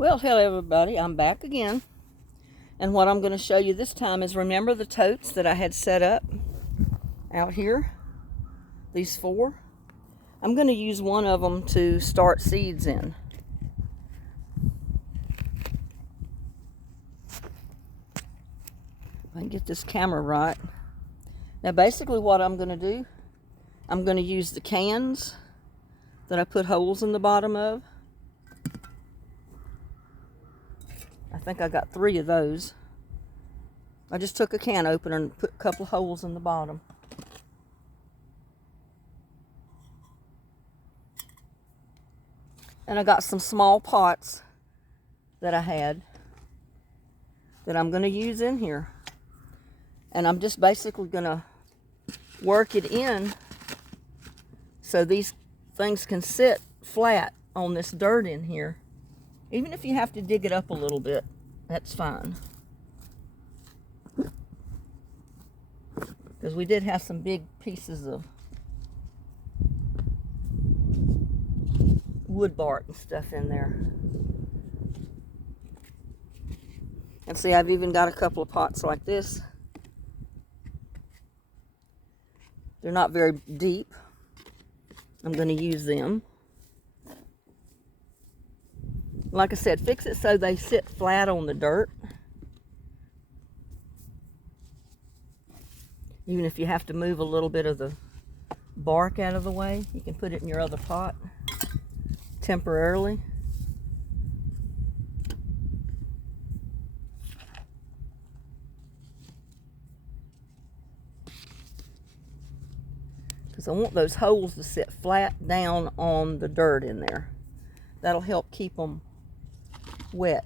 Well, hello everybody, I'm back again. And what I'm going to show you this time is, remember the totes that I had set up out here? These 4? I'm going to use one of them to start seeds in. If I can get this camera right. Now basically what I'm going to do, I'm going to use the cans that I put holes in the bottom of. I think I got 3 of those. I just took a can opener and put a couple of holes in the bottom. And I got some small pots that I had that I'm going to use in here. And I'm just basically going to work it in so these things can sit flat on this dirt in here. Even if you have to dig it up a little bit, that's fine. Because we did have some big pieces of wood bark and stuff in there. And see, I've even got a couple of pots like this. They're not very deep. I'm going to use them. Like I said, fix it so they sit flat on the dirt. Even if you have to move a little bit of the bark out of the way, you can put it in your other pot temporarily. Because I want those holes to sit flat down on the dirt in there. That'll help keep them wet.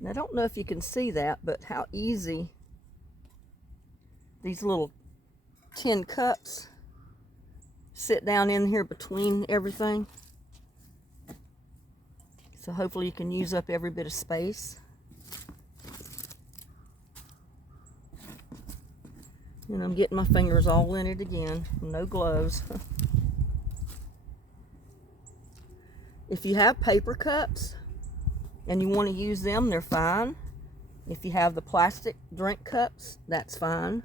And I don't know if you can see that, but how easy these little tin cups sit down in here between everything. So hopefully you can use up every bit of space. And I'm getting my fingers all in it again. No gloves. If you have paper cups and you want to use them, they're fine. If you have the plastic drink cups, that's fine.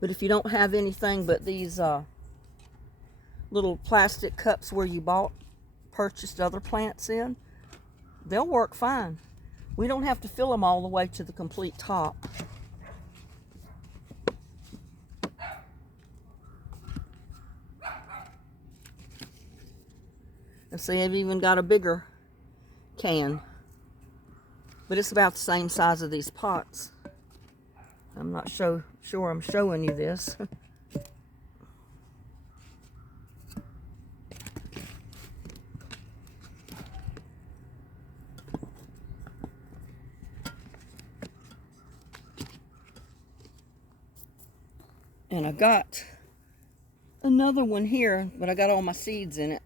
But if you don't have anything but these little plastic cups where you purchased other plants in, they'll work fine. We don't have to fill them all the way to the complete top. And see, I've even got a bigger can, but it's about the same size of these pots. I'm not sure I'm showing you this. And I got another one here, but I got all my seeds in it.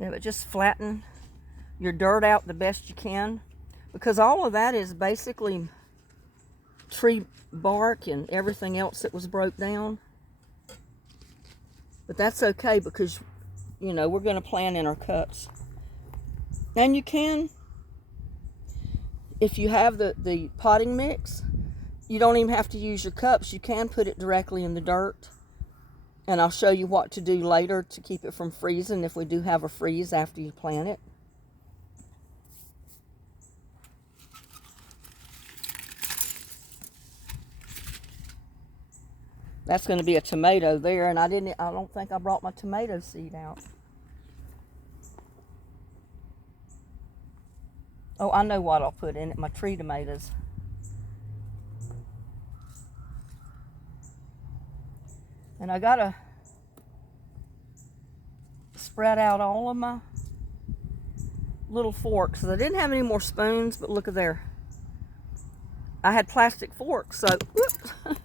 Yeah, but just flatten your dirt out the best you can, because all of that is basically tree bark and everything else that was broke down. But that's okay, because, you know, we're going to plant in our cups. And you can, if you have the potting mix, you don't even have to use your cups. You can put it directly in the dirt. And I'll show you what to do later to keep it from freezing if we do have a freeze after you plant it. That's going to be a tomato there, and I don't think I brought my tomato seed out. Oh, I know what I'll put in it, my tree tomatoes. And I gotta spread out all of my little forks. I didn't have any more spoons, but look at there. I had plastic forks, so whoop.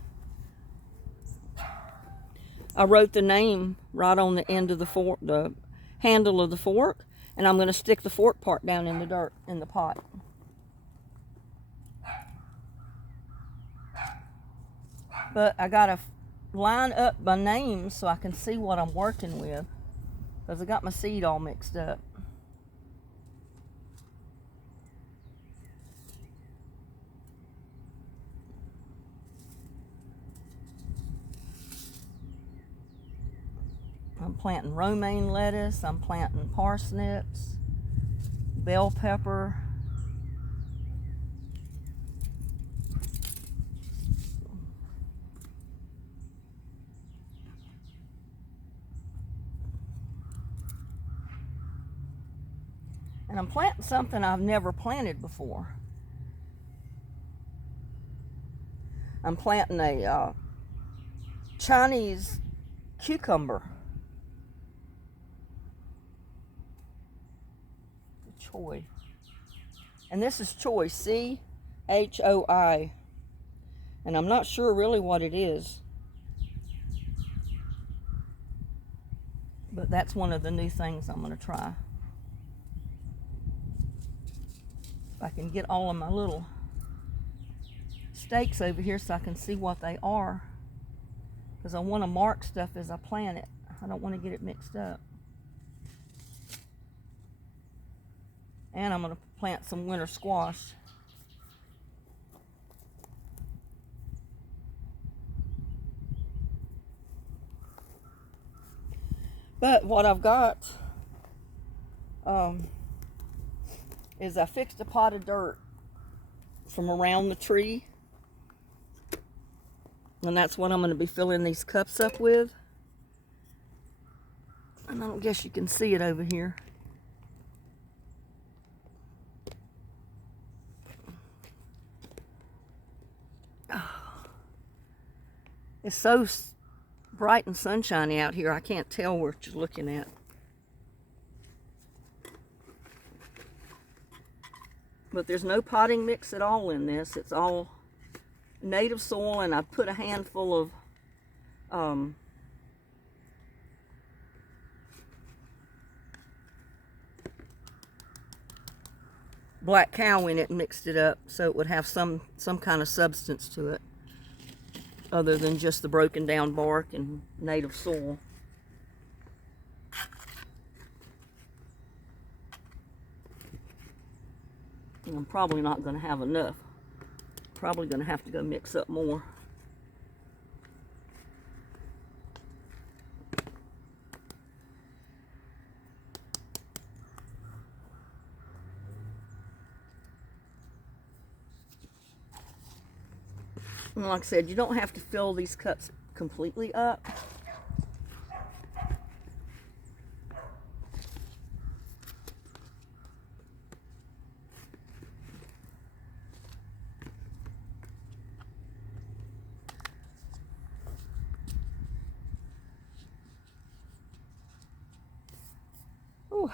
I wrote the name right on the end of the fork, the handle of the fork, and I'm going to stick the fork part down in the dirt in the pot. But I got to line up my names so I can see what I'm working with, because I got my seed all mixed up. I'm planting romaine lettuce, I'm planting parsnips, bell pepper, and I'm planting something I've never planted before. I'm planting a Chinese cucumber. Choi. And this is Choi, C-H-O-I. And I'm not sure really what it is. But that's one of the new things I'm going to try. If I can get all of my little stakes over here so I can see what they are. Because I want to mark stuff as I plant it. I don't want to get it mixed up. And I'm going to plant some winter squash. But what I've got is I fixed a pot of dirt from around the tree. And that's what I'm going to be filling these cups up with. And I don't guess you can see it over here. It's so bright and sunshiny out here, I can't tell what you're looking at. But there's no potting mix at all in this. It's all native soil, and I put a handful of black cow in it and mixed it up so it would have some kind of substance to it, other than just the broken down bark and native soil. And I'm probably not going to have enough. Probably going to have to go mix up more. And like I said, you don't have to fill these cups completely up. Ooh.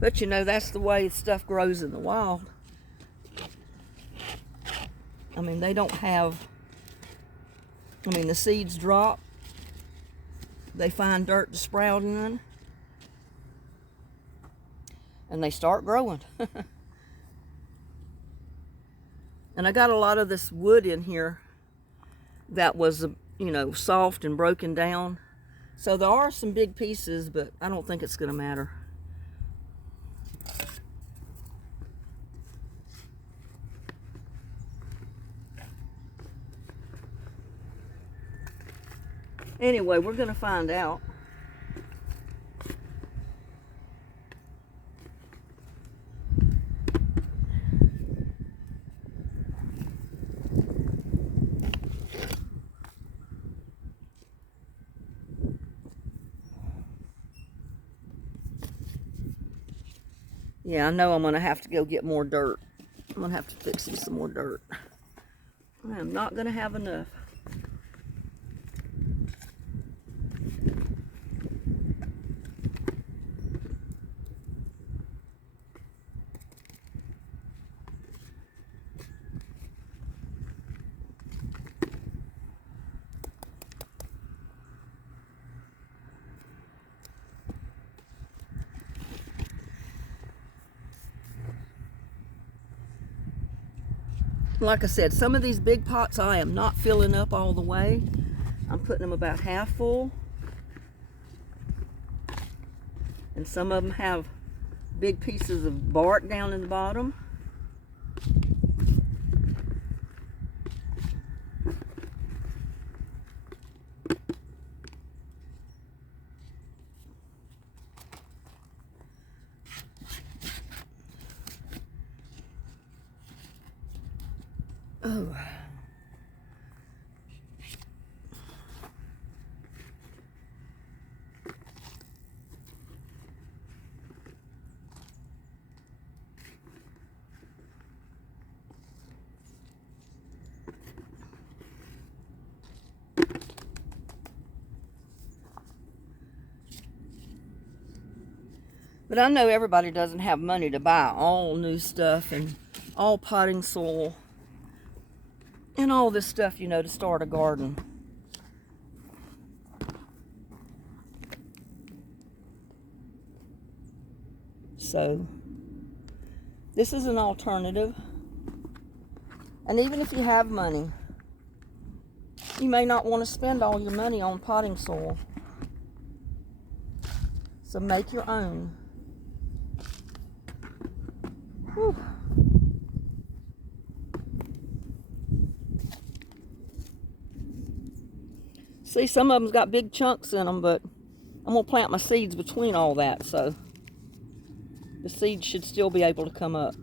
But you know, that's the way stuff grows in the wild. I mean, they don't have, the seeds drop. They find dirt to sprout in. And they start growing. And I got a lot of this wood in here that was, soft and broken down. So there are some big pieces, but I don't think it's going to matter. Anyway, we're going to find out. Yeah, I know I'm going to have to go get more dirt. I'm gonna have to fix you some more dirt. I am not gonna have enough. Like I said, some of these big pots I am not filling up all the way. I'm putting them about half full. And some of them have big pieces of bark down in the bottom. Oh. But I know everybody doesn't have money to buy all new stuff and all potting soil and all this stuff, you know, to start a garden. So this is an alternative. And even if you have money, you may not want to spend all your money on potting soil. So make your own. Whew. See, some of them's got big chunks in them, but I'm going to plant my seeds between all that, so the seeds should still be able to come up.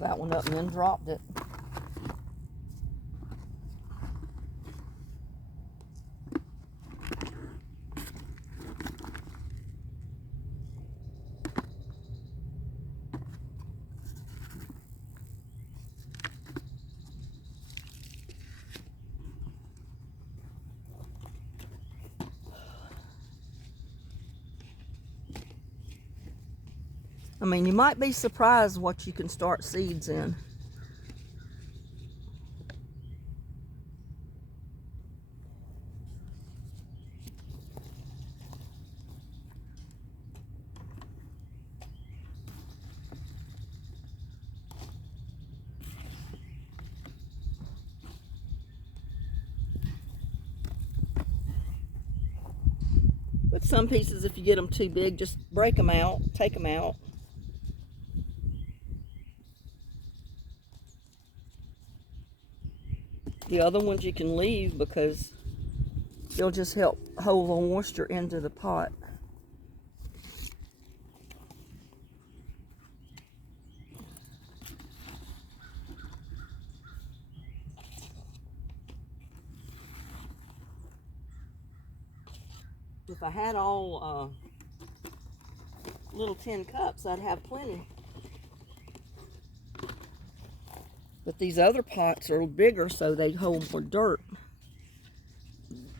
That one up and then dropped it. I mean, you might be surprised what you can start seeds in. But some pieces, if you get them too big, just break them out, take them out. The other ones you can leave because they'll just help hold the moisture into the pot. If I had all little tin cups, I'd have plenty. But these other pots are bigger, so they hold more dirt.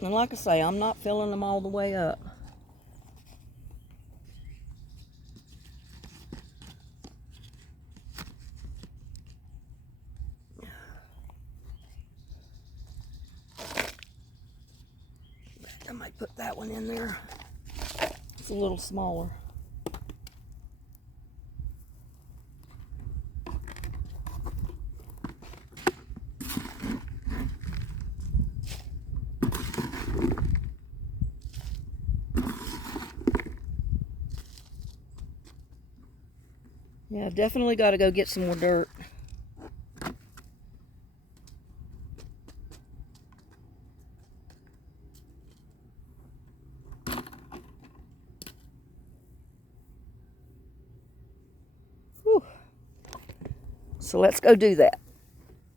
And like I say, I'm not filling them all the way up. I might put that one in there. It's a little smaller. I definitely got to go get some more dirt. Whew. So let's go do that.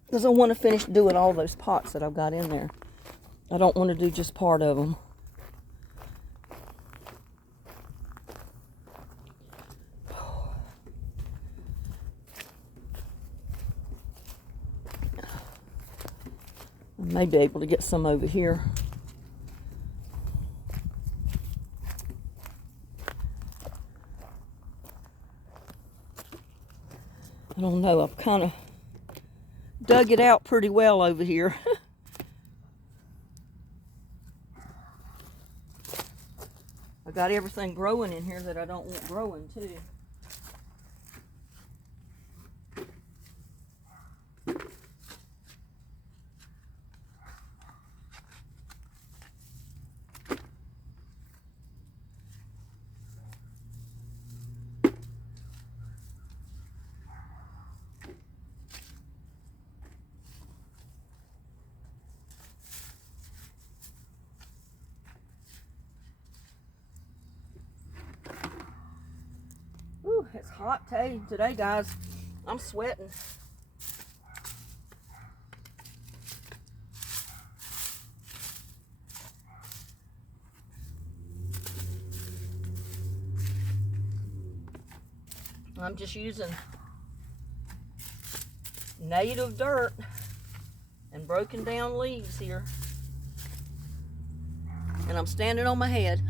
Because I want to finish doing all those pots that I've got in there. I don't want to do just part of them. I may be able to get some over here. I don't know, I've kind of dug it out pretty well over here. I got everything growing in here that I don't want growing too. Ooh, it's hot today, guys. I'm sweating. I'm just using native dirt and broken down leaves here. And I'm standing on my head.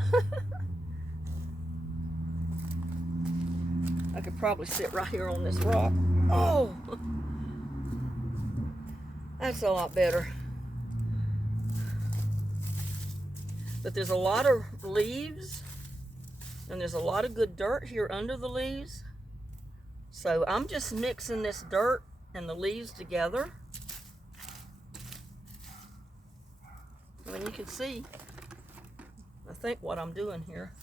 I could probably sit right here on this rock. Oh, that's a lot better. But there's a lot of leaves and there's a lot of good dirt here under the leaves. So I'm just mixing this dirt and the leaves together. I mean, you can see, I think, what I'm doing here.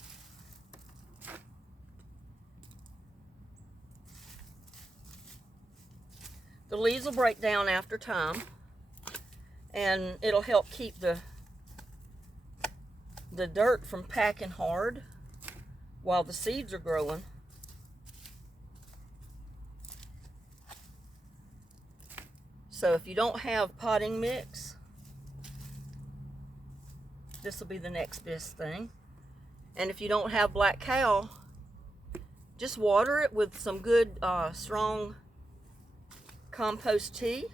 The leaves will break down after time, and it'll help keep the dirt from packing hard while the seeds are growing. So if you don't have potting mix, this will be the next best thing. And if you don't have black cow, just water it with some good strong compost tea,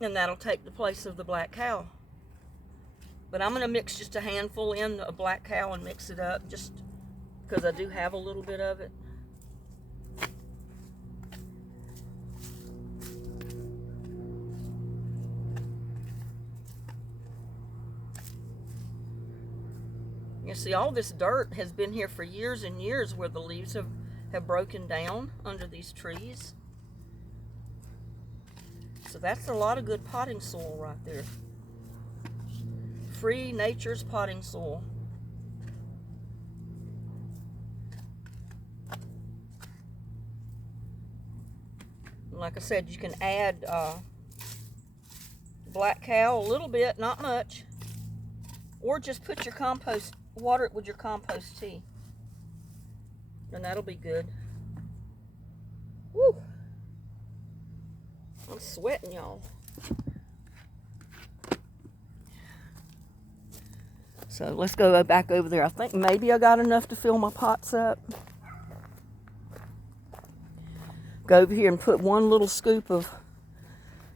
and that'll take the place of the black cow. But I'm going to mix just a handful in of black cow and mix it up, just because I do have a little bit of it. You see, all this dirt has been here for years and years, where the leaves have broken down under these trees. So that's a lot of good potting soil right there. Free nature's potting soil. Like I said, you can add black cow a little bit, not much, or just put your compost, water it with your compost tea, and that'll be good. Woo! I'm sweating, y'all. So let's go back over there. I think maybe I got enough to fill my pots up. Go over here and put one little scoop of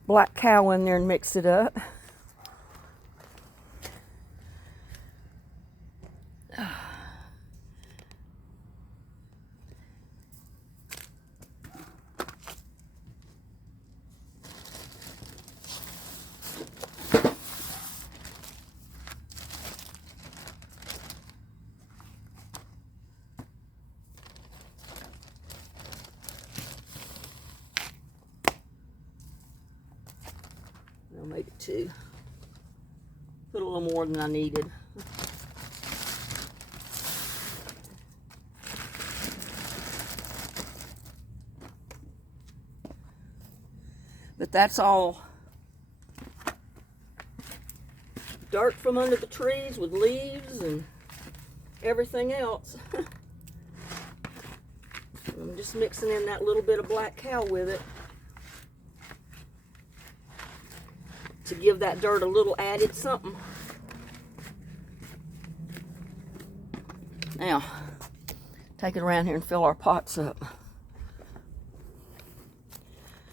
black cow in there and mix it up. Maybe two. Put a little more than I needed. But that's all dirt from under the trees with leaves and everything else. I'm just mixing in that little bit of black cow with it to give that dirt a little added something. Now, take it around here and fill our pots up.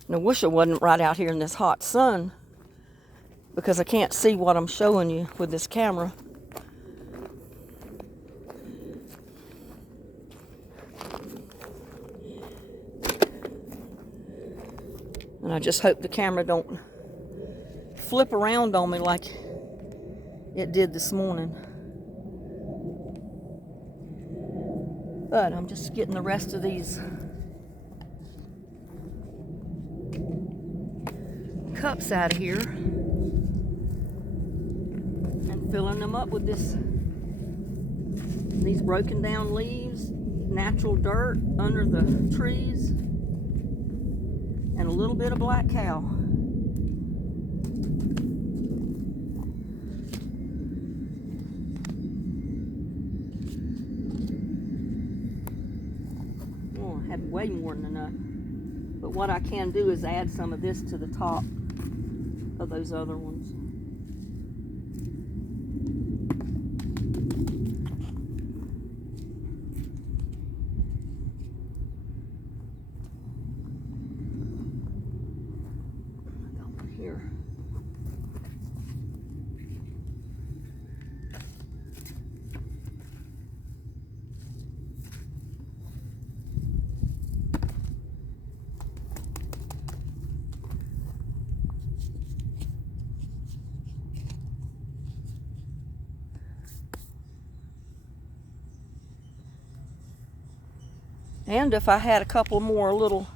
And I wish I wasn't right out here in this hot sun, because I can't see what I'm showing you with this camera. And I just hope the camera don't flip around on me like it did this morning. But I'm just getting the rest of these cups out of here and filling them up with these broken down leaves, natural dirt under the trees, and a little bit of black cow. Had way more than enough, but what I can do is add some of this to the top of those other ones. I got one here. And if I had a couple more little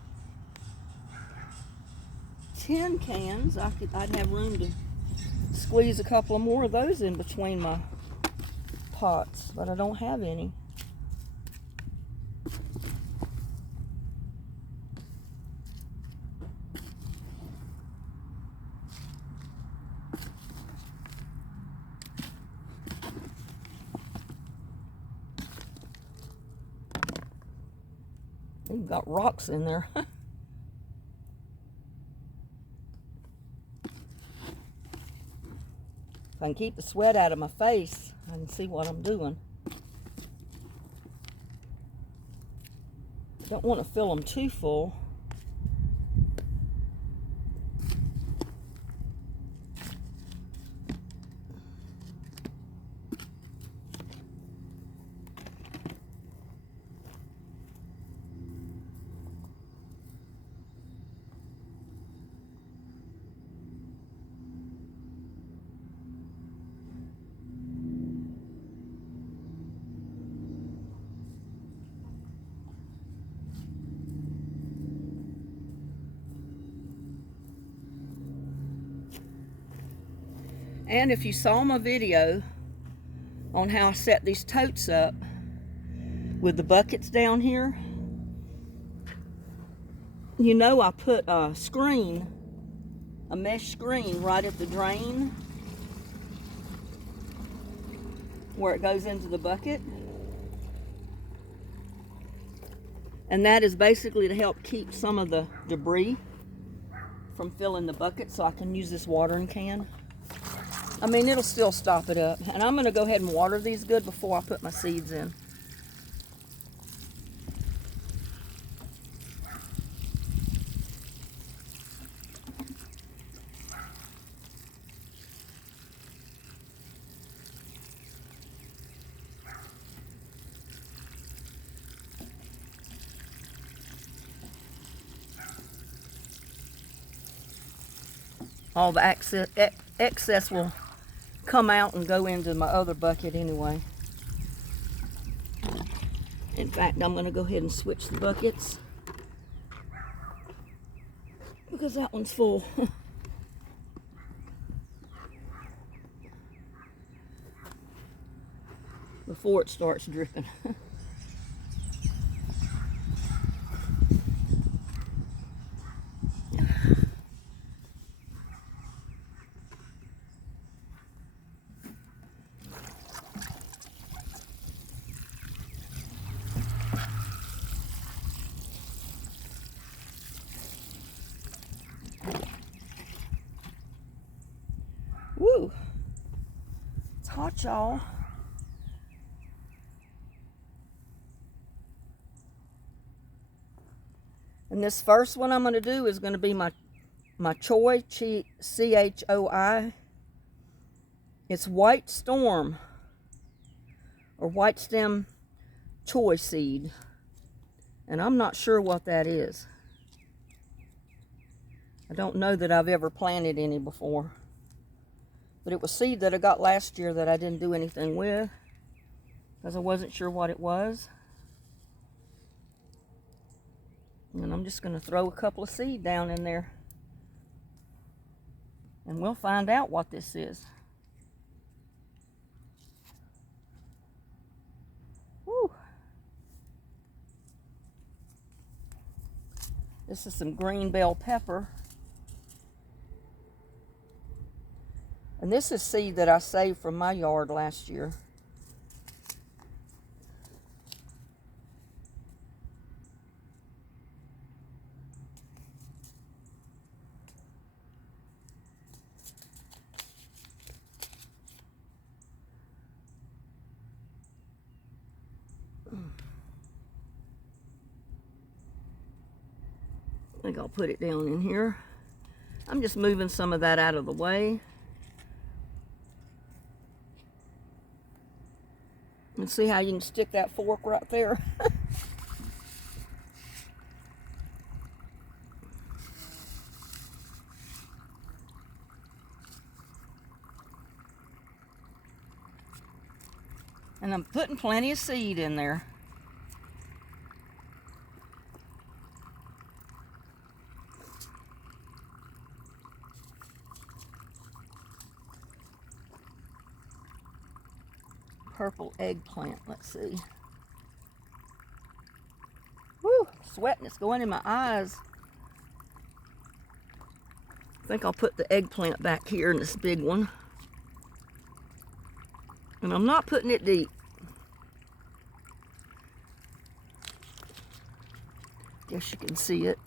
tin cans, I'd have room to squeeze a couple more of those in between my pots, but I don't have any. You've got rocks in there. If I can keep the sweat out of my face, I can see what I'm doing. Don't want to fill them too full. And if you saw my video on how I set these totes up with the buckets down here, you know I put a screen, a mesh screen right at the drain where it goes into the bucket. And that is basically to help keep some of the debris from filling the bucket so I can use this watering can. I mean, it'll still stop it up. And I'm going to go ahead and water these good before I put my seeds in. All the excess will come out and go into my other bucket anyway. In fact, I'm going to go ahead and switch the buckets because that one's full. Before it starts dripping. hot, y'all. And this first one I'm going to do is going to be my Choi, C-H-O-I. It's White Storm, or White Stem Choi seed. And I'm not sure what that is. I don't know that I've ever planted any before. But it was seed that I got last year that I didn't do anything with, because I wasn't sure what it was. And I'm just going to throw a couple of seed down in there. And we'll find out what this is. Woo. This is some green bell pepper. And this is seed that I saved from my yard last year. I think I'll put it down in here. I'm just moving some of that out of the way. And see how you can stick that fork right there? And I'm putting plenty of seed in there. Purple eggplant, let's see. Woo, sweating, it's going in my eyes. I think I'll put the eggplant back here in this big one. And I'm not putting it deep. Guess you can see it.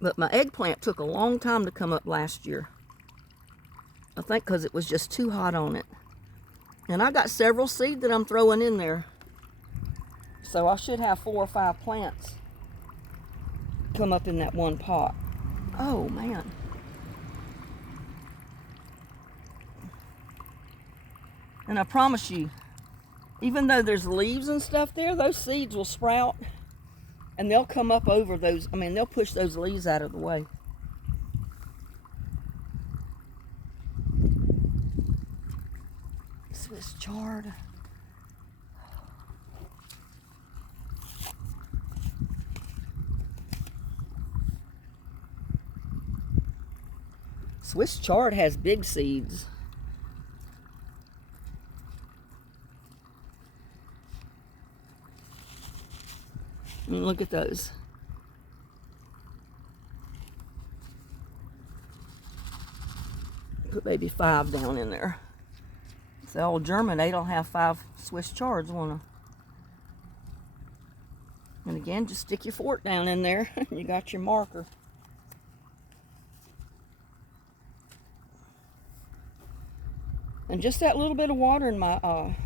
But my eggplant took a long time to come up last year. I think because it was just too hot on it. And I got several seed that I'm throwing in there. So I should have 4 or 5 plants come up in that one pot. Oh man. And I promise you, even though there's leaves and stuff there, those seeds will sprout. And they'll come up over those, I mean, they'll push those leaves out of the way. Swiss chard. Swiss chard has big seeds. I mean, look at those. Put maybe 5 down in there. If they all germinate, I'll have 5 Swiss chards, won't I? And again, just stick your fork down in there. You got your marker. And just that little bit of water in my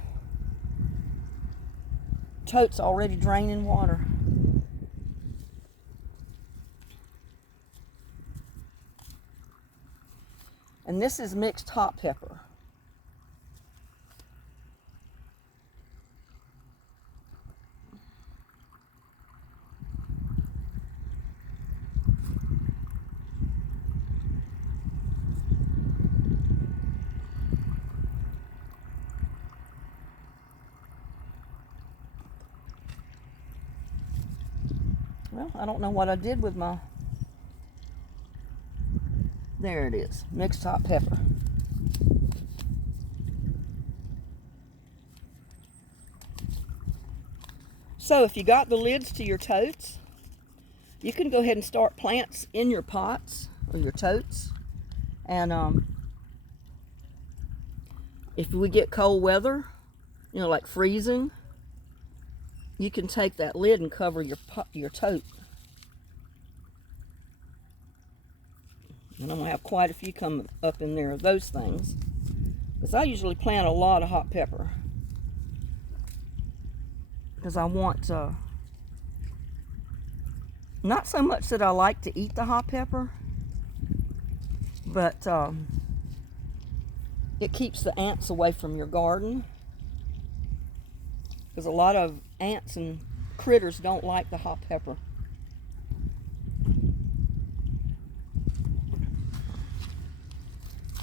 tote's already draining water. And this is mixed hot pepper. Well, I don't know what I did with my... There it is, mixed hot pepper. So if you got the lids to your totes, you can go ahead and start plants in your pots or your totes. And if we get cold weather, you know, like freezing, you can take that lid and cover your tote. And I'm going to have quite a few come up in there of those things. Because I usually plant a lot of hot pepper. Because I want, not so much that I like to eat the hot pepper, but it keeps the ants away from your garden. Because a lot of ants and critters don't like the hot pepper.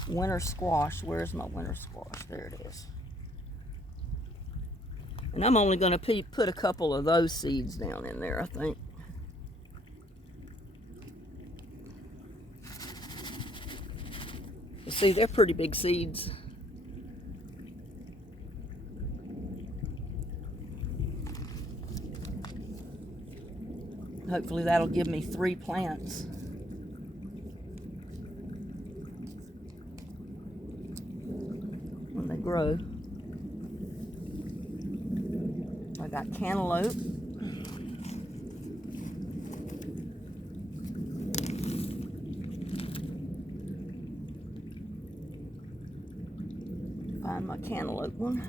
Winter squash. Where's my winter squash? There it is. And I'm only going to put a couple of those seeds down in there, I think. You see, they're pretty big seeds. Hopefully that'll give me 3 plants. When they grow. I got cantaloupe. Find my cantaloupe one.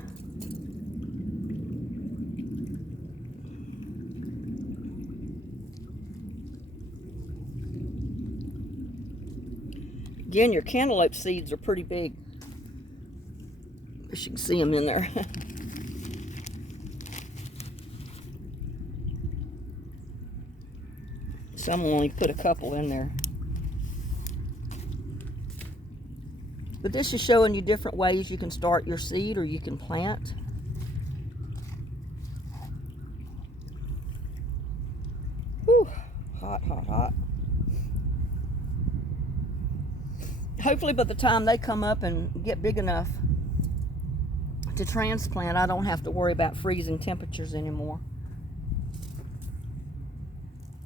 Again, your cantaloupe seeds are pretty big. As you can see them in there. So I'm going to only put a couple in there. But this is showing you different ways you can start your seed or you can plant. Whew, hot, hot, hot. Hopefully by the time they come up and get big enough to transplant, I don't have to worry about freezing temperatures anymore.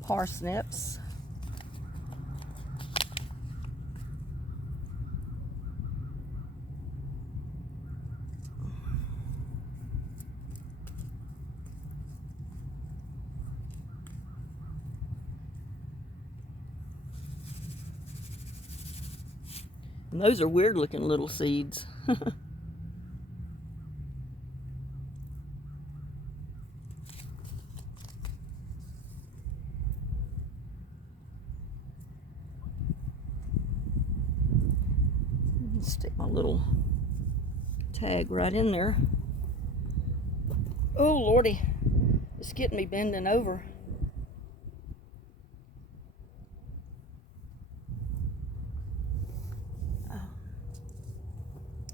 Parsnips. And those are weird looking little seeds. Stick my little tag right in there. Oh Lordy, it's getting me bending over.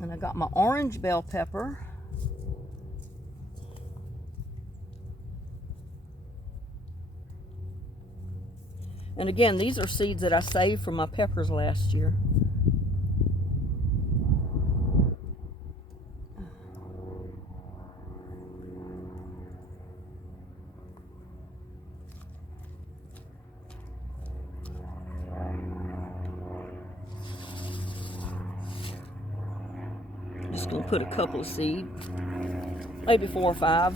And I got my orange bell pepper. And again, these are seeds that I saved from my peppers last year. Just gonna put a couple of seeds, maybe 4 or 5.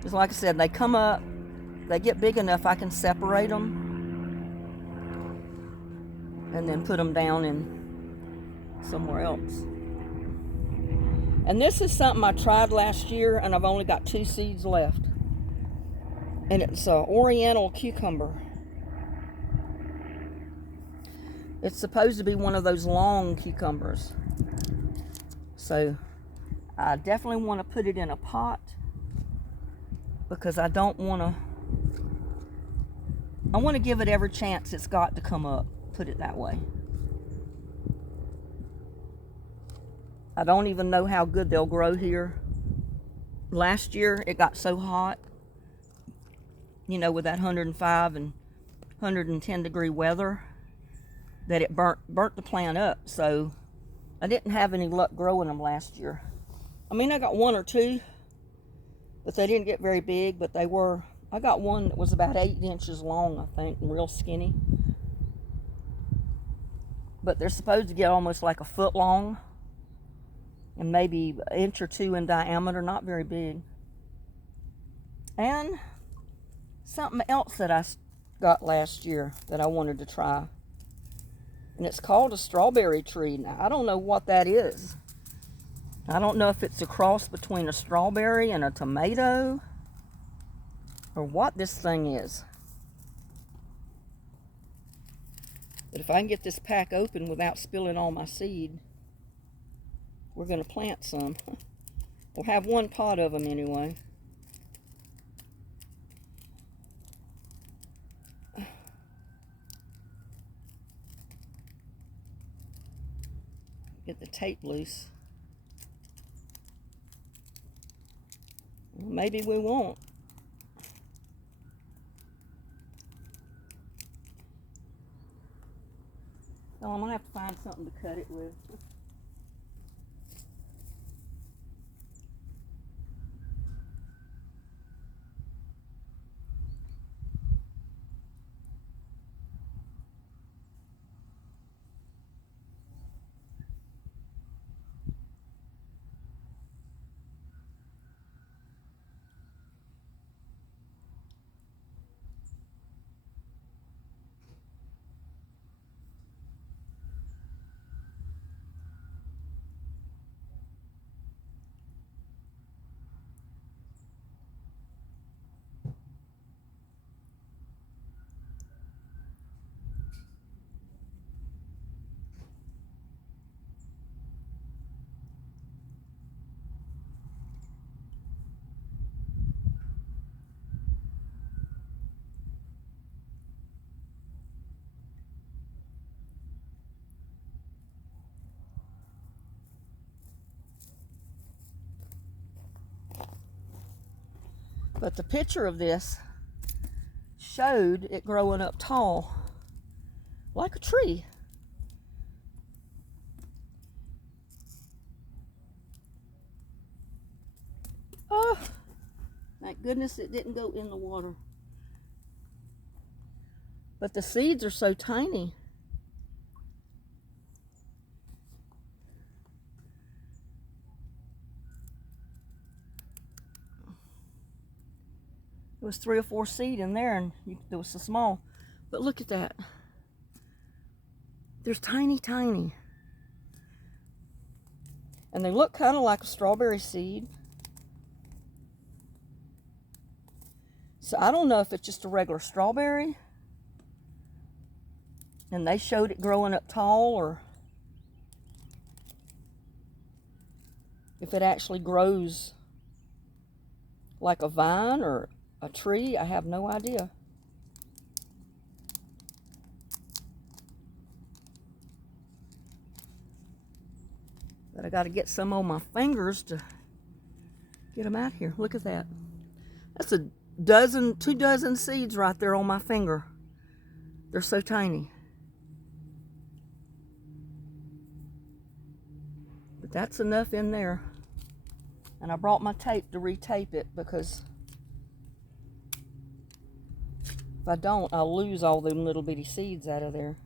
Just like I said, they come up, they get big enough I can separate them and then put them down in somewhere else. And this is something I tried last year and I've only got 2 seeds left. And it's an oriental cucumber. It's supposed to be one of those long cucumbers. So I definitely want to put it in a pot because I don't want to, I want to give it every chance it's got to come up, put it that way. I don't even know how good they'll grow here. Last year it got so hot, you know, with that 105 and 110 degree weather, that it burnt the plant up. So I didn't have any luck growing them last year. I mean, I got 1 or 2, but they didn't get very big. But they were, I got one that was about 8 inches long, I think, and real skinny. But they're supposed to get almost like a foot long and maybe an inch or 2 in diameter, not very big. And something else that I got last year that I wanted to try. And it's called a strawberry tree. Now, I don't know what that is. I don't know if it's a cross between a strawberry and a tomato or what this thing is. But if I can get this pack open without spilling all my seed, we're going to plant some. We'll have one pot of them anyway. Get the tape loose. Well, maybe we won't. So I'm going to have to find something to cut it with. But the picture of this showed it growing up tall, like a tree. Oh, thank goodness it didn't go in the water. But the seeds are so tiny. There was 3 or 4 seed in there, and it was so small. But look at that. There's tiny, tiny. And they look kind of like a strawberry seed. So I don't know if it's just a regular strawberry and they showed it growing up tall, or if it actually grows like a vine or a tree. I have no idea. But I got to get some on my fingers to get them out here. Look at that. That's 2 dozen seeds right there on my finger. They're so tiny. But that's enough in there. And I brought my tape to retape it, because if I don't, I'll lose all them little bitty seeds out of there.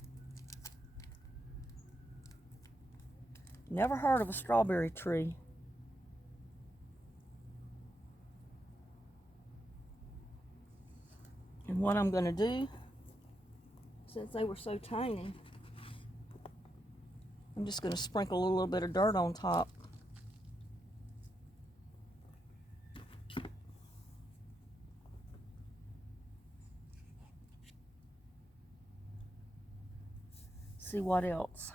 Never heard of a strawberry tree. And what I'm going to do, since they were so tiny, I'm just going to sprinkle a little bit of dirt on top. See what else.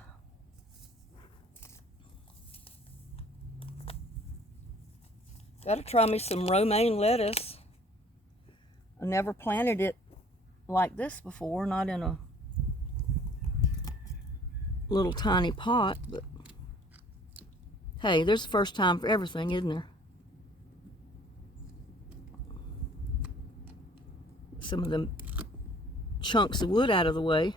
Got to try me some romaine lettuce. I never planted it like this before, not in a little tiny pot, but hey, there's a first time for everything, isn't there? Some of them chunks of wood out of the way.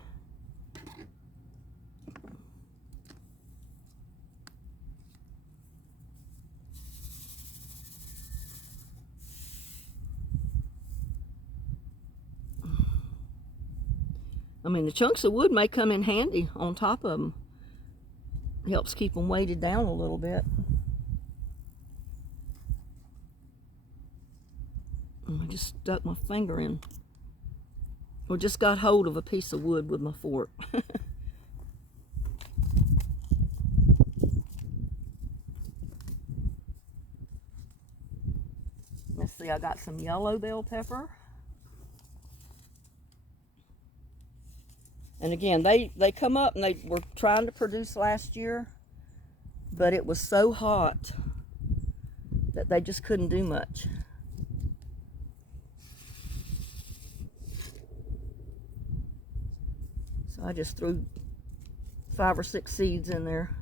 I mean, the chunks of wood may come in handy on top of them. It helps keep them weighted down a little bit. I just stuck my finger in. or just got hold of a piece of wood with my fork. Let's see, I got some yellow bell pepper. And again, they come up and they were trying to produce last year, but it was so hot that they just couldn't do much. So I just threw 5 or 6 seeds in there.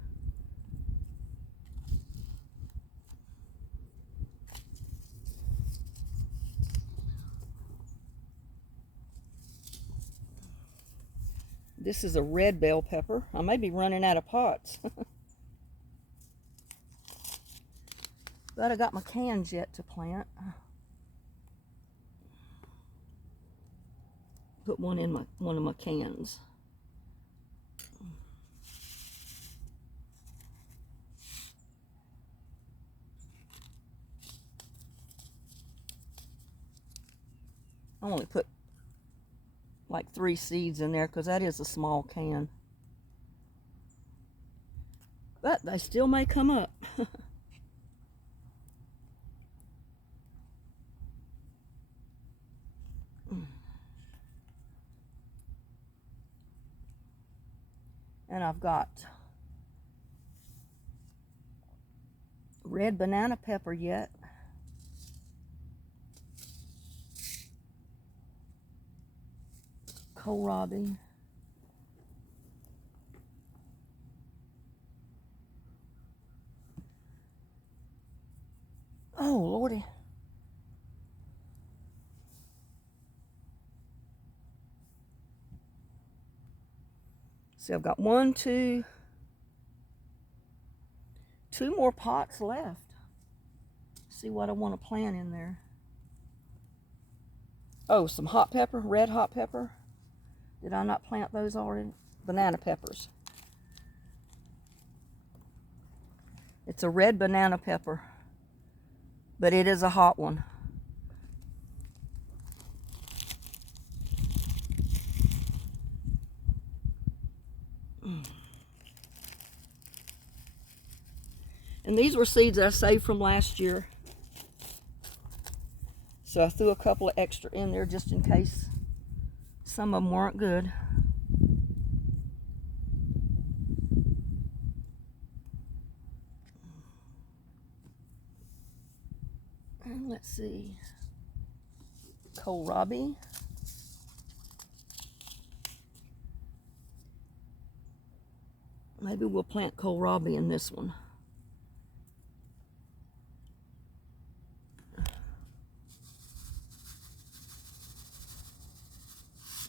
This is a red bell pepper. I may be running out of pots. But I got my cans yet to plant. Put one in one of my cans. I only put like 3 seeds in there because that is a small can. But they still may come up. And I've got red banana pepper yet. Kohlrabi. Oh, Lordy. See, I've got 2 more pots left. See what I want to plant in there. Oh, some hot pepper, red hot pepper. Did I not plant those already? Banana peppers. It's a red banana pepper, but it is a hot one. And these were seeds that I saved from last year. So I threw a couple of extra in there just in case some of them weren't good. And let's see. Kohlrabi. Maybe we'll plant kohlrabi in this one.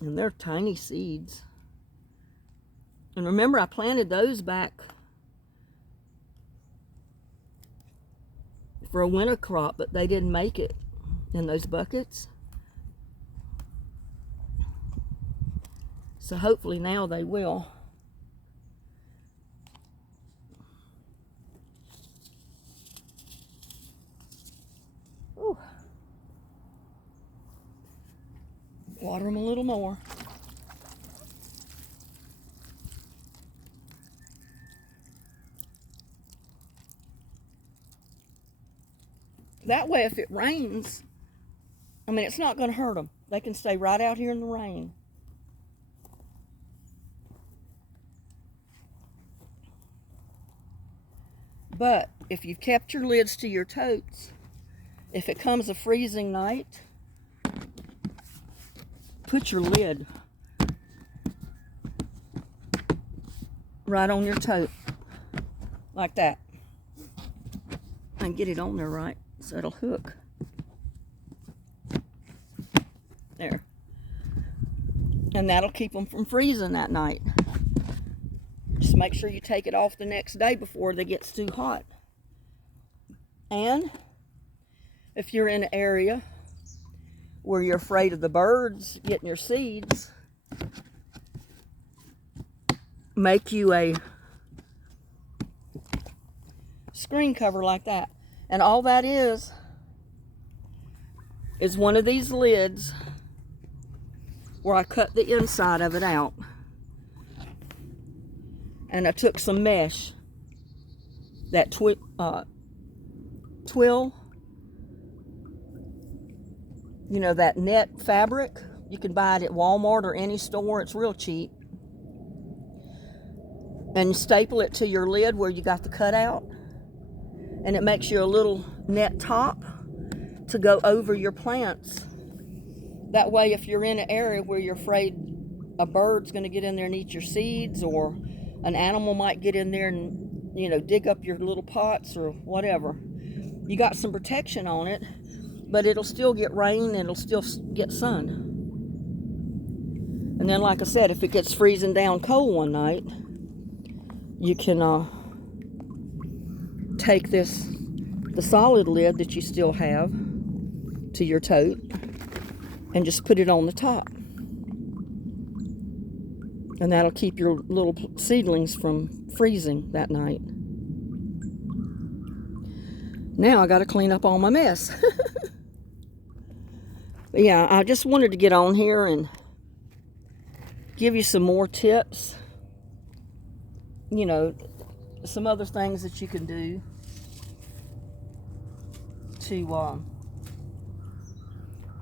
And they're tiny seeds. And remember, I planted those back for a winter crop, but they didn't make it in those buckets. So hopefully now they will. Ooh. Water them a little more. That way, if it rains, I mean, it's not going to hurt them. They can stay right out here in the rain. But if you've kept your lids to your totes, if it comes a freezing night, put your lid right on your tote, like that. And get it on there right so it'll hook. There. And that'll keep them from freezing that night. Just make sure you take it off the next day before it gets too hot. And if you're in an area where you're afraid of the birds getting your seeds, make you a screen cover like that. And all that is one of these lids where I cut the inside of it out. And I took some mesh, that twill, you know, that net fabric. You can buy it at Walmart or any store. It's real cheap. And you staple it to your lid where you got the cutout. And it makes you a little net top to go over your plants. That way, if you're in an area where you're afraid a bird's going to get in there and eat your seeds, or an animal might get in there and, you know, dig up your little pots or whatever, you got some protection on it, but it'll still get rain and it'll still get sun. And then, like I said, if it gets freezing down cold one night, you can take the solid lid that you still have to your tote and just put it on the top. And that'll keep your little seedlings from freezing that night. Now I got to clean up all my mess. But yeah, I just wanted to get on here and give you some more tips. You know, some other things that you can do to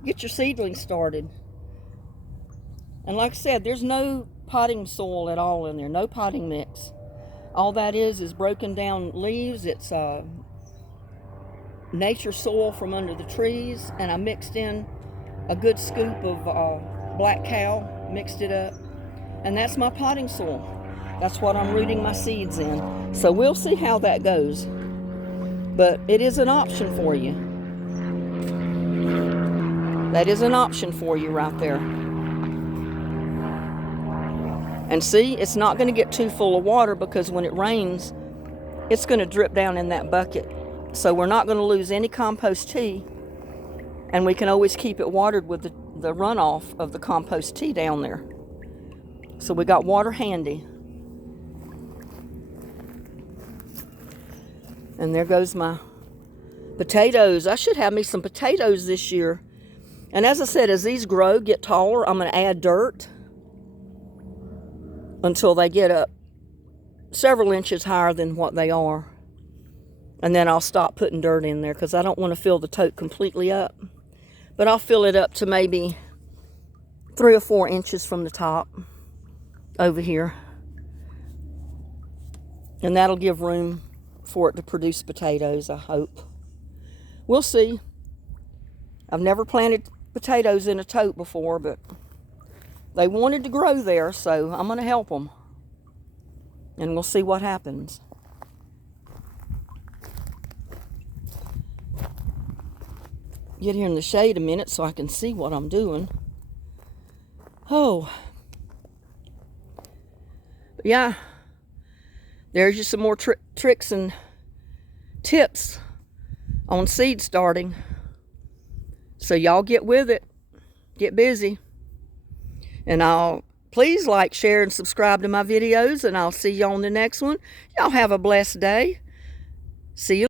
get your seedlings started. And like I said, there's no potting soil at all in there, no potting mix. All that is broken down leaves. It's nature soil from under the trees, and I mixed in a good scoop of black cow, mixed it up, and that's my potting soil. That's what I'm rooting my seeds in. So we'll see how that goes. But it is an option for you. That is an option for you right there. And see, it's not going to get too full of water, because when it rains, it's going to drip down in that bucket. So we're not going to lose any compost tea. And we can always keep it watered with the runoff of the compost tea down there. So we got water handy. And there goes my potatoes. I should have me some potatoes this year. And as I said, as these grow, get taller, I'm going to add dirt until they get up several inches higher than what they are. And then I'll stop putting dirt in there, because I don't want to fill the tote completely up. But I'll fill it up to maybe 3 or 4 inches from the top over here. And that'll give room for it to produce potatoes, I hope. We'll see. I've never planted potatoes in a tote before, but they wanted to grow there, so I'm going to help them. And we'll see what happens. Get here in the shade a minute so I can see what I'm doing. Oh. Yeah. There's just some more tricks and tips on seed starting. So y'all get with it. Get busy. And please like, share, and subscribe to my videos. And I'll see you on the next one. Y'all have a blessed day. See you.